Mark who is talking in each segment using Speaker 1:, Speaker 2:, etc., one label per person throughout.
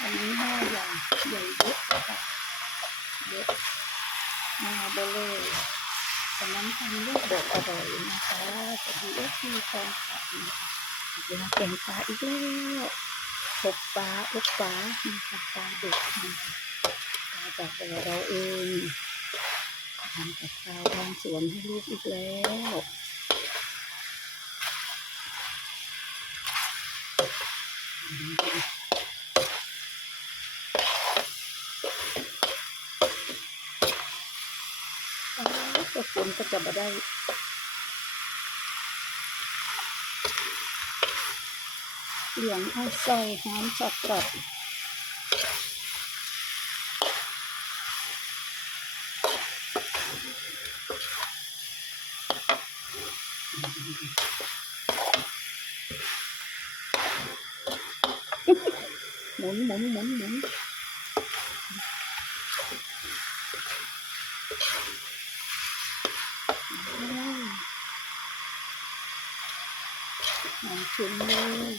Speaker 1: อันนี้หม้อใหญ่ใหญ่เยอะค่ะเยอะมาเบลเลยฉะนั้นทำลูกแบบอร่อยนะคะสวัสดีเอฟซีแฟนคลับนะคะเดี๋ยวแกงปลาอีกแล้วอบปลาอบปลานะคะปลาเด็กนะคะปลาจากตัวเราเองทำกับข้าวทางสวนให้ลูกอีกแล้วอ๋อ ก็ฝนก็จะมาได้เหลืองเอาใส่หอมสับกรอบหมุนหมุนหมุนหมุน หอมฟุ้งเลย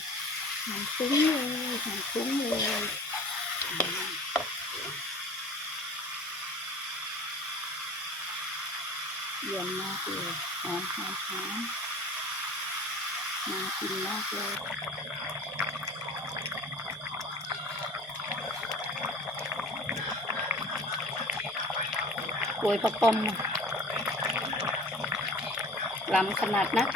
Speaker 1: หอมฟุ้งเลยหอมฟุ้งเลยเยี่ยมมากเลยหอมหอมหอมน่ากินมากเลยโวยผักปอมลำขนาดนัก